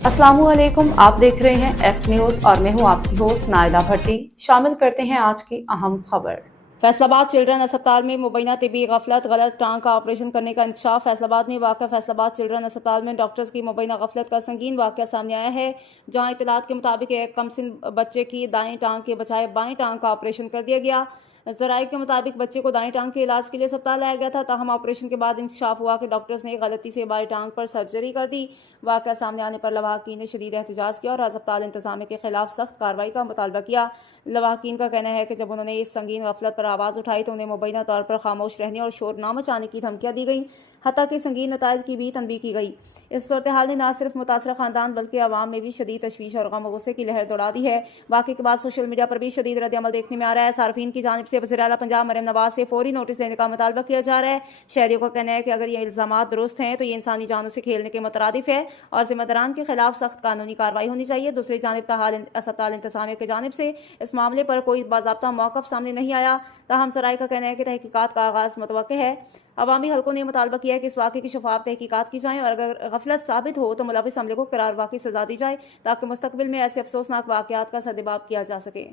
अस्सलामु अलैकुम, आप देख रहे हैं एफ न्यूज़ और मैं हूं आपकी होस्ट नायदा भट्टी। शामिल करते हैं आज की अहम खबर। फैसलाबाद चिल्ड्रन अस्पताल में मुबैना तिबी गफलत, गलत टांग का ऑपरेशन करने का इंकशाफ। फैसलाबाद में वाक़ फैसलाबाद चिल्ड्रन अस्पताल में डॉक्टर्स की मुबैना गफलत का संगीन वाक़या सामने आया है, जहां इत्तलात के मुताबिक एक कमसिन बच्चे की दाएं टांग के बजाय बाएं टांग का ऑपरेशन कर दिया गया। ज़राए के मुताबिक बच्चे को दाएं टांग के इलाज के लिए अस्पताल लाया गया था, ताहम ऑपरेशन के बाद इंकशाफ हुआ कि डॉक्टर्स ने गलती से बाएं टांग पर सर्जरी कर दी। वाक़या सामने आने पर लवाहकीन ने शदीद एहतजाज किया और अस्पताल इंतजामिया के खिलाफ सख्त कार्रवाई का मुतालबा किया। लवाहकीन का कहना है कि जब उन्होंने इस संगीन गफलत पर आवाज़ उठाई तो उन्हें मुबैना तौर पर खामोश रहने और शोर न मचाने की धमकियाँ दी गई, हत्ता कि संगीन नताइज की भी तनबीह की गई। इस सूरत हाल ने न सिर्फ मुतासरा खानदान बल्कि अवाम में भी शदीद तशवीश और गम गुस्से की लहर दौड़ा दी है। वाक़े के बाद सोशल मीडिया पर भी शदीद रद्द-ए-अमल देखने में आ रहा है। सार्फिन की जानिब से वज़ीर आला पंजाब मरियम नवाज से फौरी नोटिस लेने का मुतालबा किया जा रहा है। शहरियों का कहना है कि अगर ये इल्ज़ामात दुरुस्त हैं तो ये इंसानी जानों से खेलने के मुतरादिफ है और ज़िम्मेदारान के खिलाफ सख्त कानूनी कार्रवाई होनी चाहिए। दूसरी जानिब ताहाल अस्पताल इंतजामिया की जानिब से इस मामले पर कोई बाज़ाब्ता मौक़िफ़ सामने नहीं आया। ताहम ज़राए का कहना है कि तहकीकात का आगाज़ मुतवक्किल है। अवामी हलकों ने मुतालबा किया है कि इस वाक़े की शफाफ तहकीकात की जाए और अगर गफलत साबित हो तो मुलविस अमले को करार वाक़ई सज़ा दी जाए, ताकि मुस्तक़बिल में ऐसे अफसोसनाक वाक़यात का सद्देबाब किया जा सके।